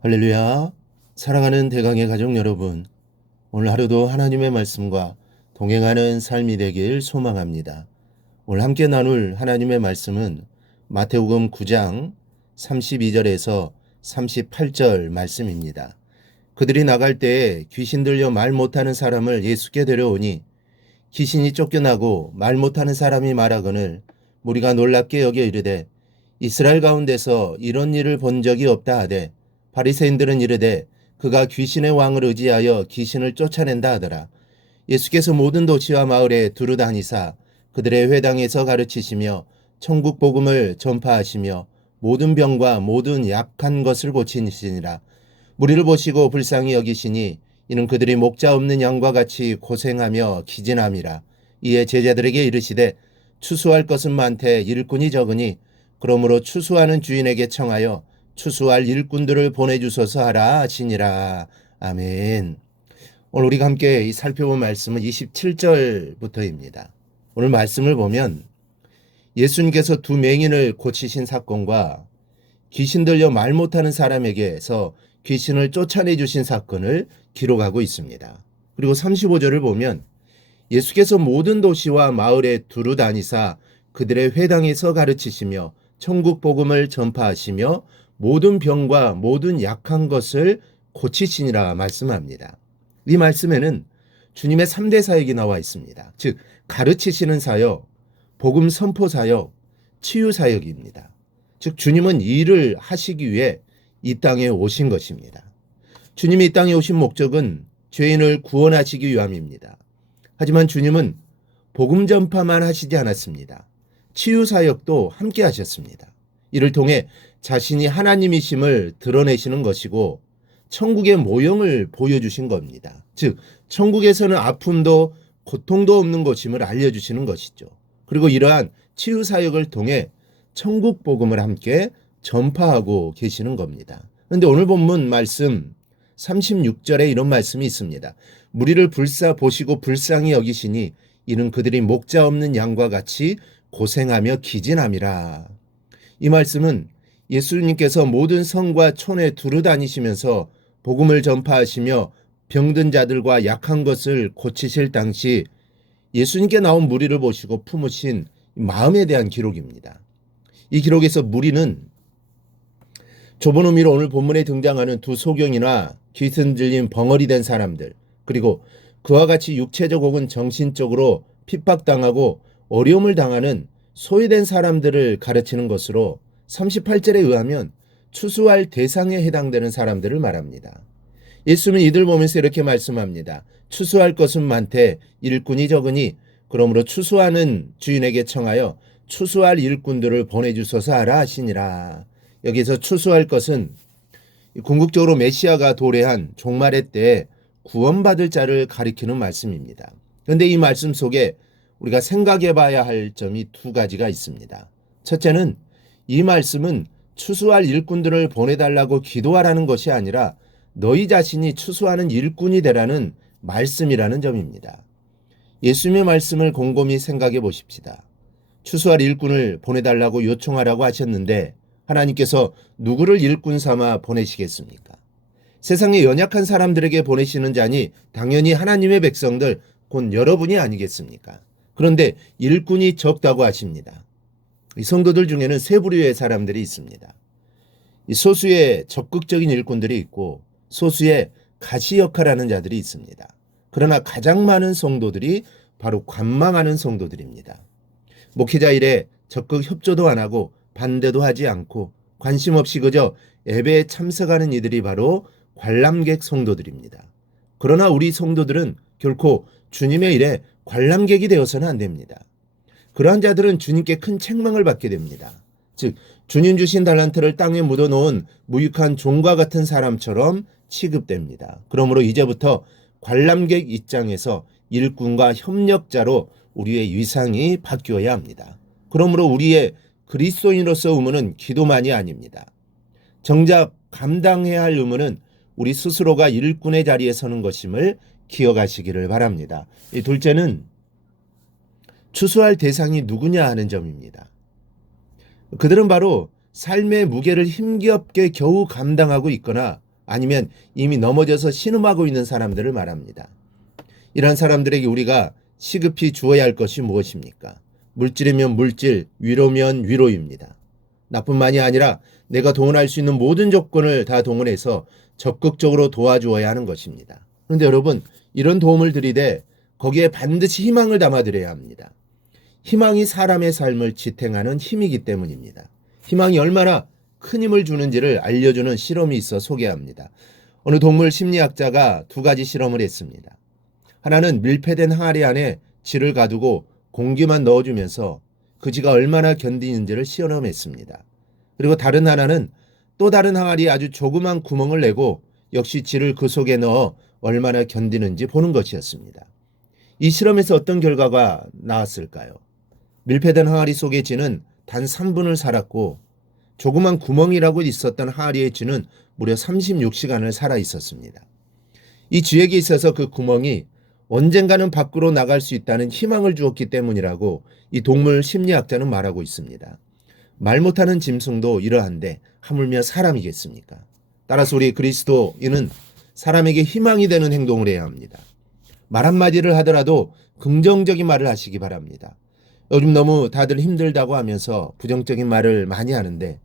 할렐루야. 사랑하는 대강의 가족 여러분, 오늘 하루도 하나님의 말씀과 동행하는 삶이 되길 소망합니다. 오늘 함께 나눌 하나님의 말씀은 마태복음 9장 32절에서 38절 말씀입니다. 그들이 나갈 때에 귀신 들려 말 못하는 사람을 예수께 데려오니 귀신이 쫓겨나고 말 못하는 사람이 말하거늘 무리가 놀랍게 여겨 이르되 이스라엘 가운데서 이런 일을 본 적이 없다 하되 바리새인들은 이르되 그가 귀신의 왕을 의지하여 귀신을 쫓아낸다 하더라. 예수께서 모든 도시와 마을에 두루 다니사 그들의 회당에서 가르치시며 천국 복음을 전파하시며 모든 병과 모든 약한 것을 고치시니라. 무리를 보시고 불쌍히 여기시니 이는 그들이 목자 없는 양과 같이 고생하며 기진함이라. 이에 제자들에게 이르시되 추수할 것은 많되 일꾼이 적으니 그러므로 추수하는 주인에게 청하여 추수할 일꾼들을 보내주소서 하라 하시니라. 아멘. 오늘 우리가 함께 살펴본 말씀은 27절부터입니다. 오늘 말씀을 보면 예수님께서 두 맹인을 고치신 사건과 귀신 들려 말 못하는 사람에게서 귀신을 쫓아내 주신 사건을 기록하고 있습니다. 그리고 35절을 보면 예수께서 모든 도시와 마을에 두루 다니사 그들의 회당에서 가르치시며 천국 복음을 전파하시며 모든 병과 모든 약한 것을 고치시니라 말씀합니다. 이 말씀에는 주님의 3대 사역이 나와 있습니다. 즉 가르치시는 사역, 복음 선포 사역, 치유 사역입니다. 즉 주님은 이 일을 하시기 위해 이 땅에 오신 것입니다. 주님이 이 땅에 오신 목적은 죄인을 구원하시기 위함입니다. 하지만 주님은 복음 전파만 하시지 않았습니다. 치유 사역도 함께 하셨습니다. 이를 통해 자신이 하나님이심을 드러내시는 것이고 천국의 모형을 보여주신 겁니다. 즉 천국에서는 아픔도 고통도 없는 것임을 알려주시는 것이죠. 그리고 이러한 치유 사역을 통해 천국 복음을 함께 전파하고 계시는 겁니다. 그런데 오늘 본문 말씀 36절에 이런 말씀이 있습니다. 무리를 보시고 불쌍히 여기시니 이는 그들이 목자 없는 양과 같이 고생하며 기진함이라. 이 말씀은 예수님께서 모든 성과 촌에 두루 다니시면서 복음을 전파하시며 병든 자들과 약한 것을 고치실 당시 예수님께 나온 무리를 보시고 품으신 마음에 대한 기록입니다. 이 기록에서 무리는 좁은 의미로 오늘 본문에 등장하는 두 소경이나 귀신 들린 벙어리 된 사람들, 그리고 그와 같이 육체적 혹은 정신적으로 핍박당하고 어려움을 당하는 소외된 사람들을 가르치는 것으로 38절에 의하면 추수할 대상에 해당되는 사람들을 말합니다. 예수는 이들 보면서 이렇게 말씀합니다. 추수할 것은 많되 일꾼이 적으니 그러므로 추수하는 주인에게 청하여 추수할 일꾼들을 보내주소서 하라 하시니라. 여기서 추수할 것은 궁극적으로 메시아가 도래한 종말의 때에 구원받을 자를 가리키는 말씀입니다. 그런데 이 말씀 속에 우리가 생각해 봐야 할 점이 두 가지가 있습니다. 첫째는 이 말씀은 추수할 일꾼들을 보내달라고 기도하라는 것이 아니라 너희 자신이 추수하는 일꾼이 되라는 말씀이라는 점입니다. 예수님의 말씀을 곰곰이 생각해 보십시다. 추수할 일꾼을 보내달라고 요청하라고 하셨는데 하나님께서 누구를 일꾼 삼아 보내시겠습니까? 세상에 연약한 사람들에게 보내시는 자니 당연히 하나님의 백성들, 곧 여러분이 아니겠습니까? 그런데 일꾼이 적다고 하십니다. 이 성도들 중에는 세 부류의 사람들이 있습니다. 이 소수의 적극적인 일꾼들이 있고 소수의 가시 역할하는 자들이 있습니다. 그러나 가장 많은 성도들이 바로 관망하는 성도들입니다. 목회자 일에 적극 협조도 안 하고 반대도 하지 않고 관심 없이 그저 예배에 참석하는 이들이 바로 관람객 성도들입니다. 그러나 우리 성도들은 결코 주님의 일에 관람객이 되어서는 안 됩니다. 그러한 자들은 주님께 큰 책망을 받게 됩니다. 즉 주님 주신 달란트를 땅에 묻어놓은 무익한 종과 같은 사람처럼 취급됩니다. 그러므로 이제부터 관람객 입장에서 일꾼과 협력자로 우리의 위상이 바뀌어야 합니다. 그러므로 우리의 그리스도인으로서 의무는 기도만이 아닙니다. 정작 감당해야 할 의무는 우리 스스로가 일꾼의 자리에 서는 것임을 기억하시기를 바랍니다. 이 둘째는 추수할 대상이 누구냐 하는 점입니다. 그들은 바로 삶의 무게를 힘겹게 겨우 감당하고 있거나 아니면 이미 넘어져서 신음하고 있는 사람들을 말합니다. 이러한 사람들에게 우리가 시급히 주어야 할 것이 무엇입니까? 물질이면 물질, 위로면 위로입니다. 나뿐만이 아니라 내가 동원할 수 있는 모든 조건을 다 동원해서 적극적으로 도와주어야 하는 것입니다. 그런데 여러분, 이런 도움을 드리되 거기에 반드시 희망을 담아드려야 합니다. 희망이 사람의 삶을 지탱하는 힘이기 때문입니다. 희망이 얼마나 큰 힘을 주는지를 알려주는 실험이 있어 소개합니다. 어느 동물 심리학자가 두 가지 실험을 했습니다. 하나는 밀폐된 항아리 안에 쥐를 가두고 공기만 넣어주면서 그 쥐가 얼마나 견디는지를 시험했습니다. 그리고 다른 하나는 또 다른 항아리에 아주 조그만 구멍을 내고 역시 쥐를 그 속에 넣어 얼마나 견디는지 보는 것이었습니다. 이 실험에서 어떤 결과가 나왔을까요? 밀폐된 항아리 속의 쥐는 단 3분을 살았고 조그만 구멍이라고 있었던 항아리의 쥐는 무려 36시간을 살아 있었습니다. 이 쥐에게 있어서 그 구멍이 언젠가는 밖으로 나갈 수 있다는 희망을 주었기 때문이라고 이 동물 심리학자는 말하고 있습니다. 말 못하는 짐승도 이러한데 하물며 사람이겠습니까? 따라서 우리 그리스도인은 사람에게 희망이 되는 행동을 해야 합니다. 말 한마디를 하더라도 긍정적인 말을 하시기 바랍니다. 요즘 너무 다들 힘들다고 하면서 부정적인 말을 많이 하는데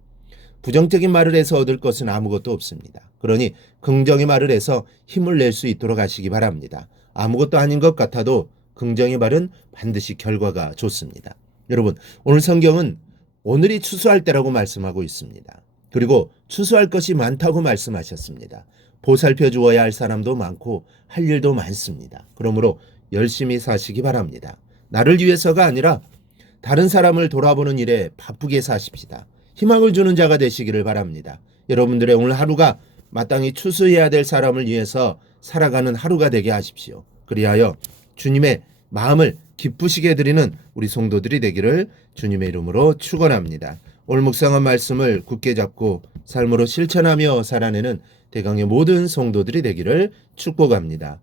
부정적인 말을 해서 얻을 것은 아무것도 없습니다. 그러니 긍정의 말을 해서 힘을 낼 수 있도록 하시기 바랍니다. 아무것도 아닌 것 같아도 긍정의 말은 반드시 결과가 좋습니다. 여러분, 오늘 성경은 오늘이 추수할 때라고 말씀하고 있습니다. 그리고 추수할 것이 많다고 말씀하셨습니다. 보살펴 주어야 할 사람도 많고 할 일도 많습니다. 그러므로 열심히 사시기 바랍니다. 나를 위해서가 아니라 다른 사람을 돌아보는 일에 바쁘게 사십시다. 희망을 주는 자가 되시기를 바랍니다. 여러분들의 오늘 하루가 마땅히 추수해야 될 사람을 위해서 살아가는 하루가 되게 하십시오. 그리하여 주님의 마음을 기쁘시게 드리는 우리 성도들이 되기를 주님의 이름으로 축원합니다. 오늘 묵상한 말씀을 굳게 잡고 삶으로 실천하며 살아내는 대강의 모든 성도들이 되기를 축복합니다.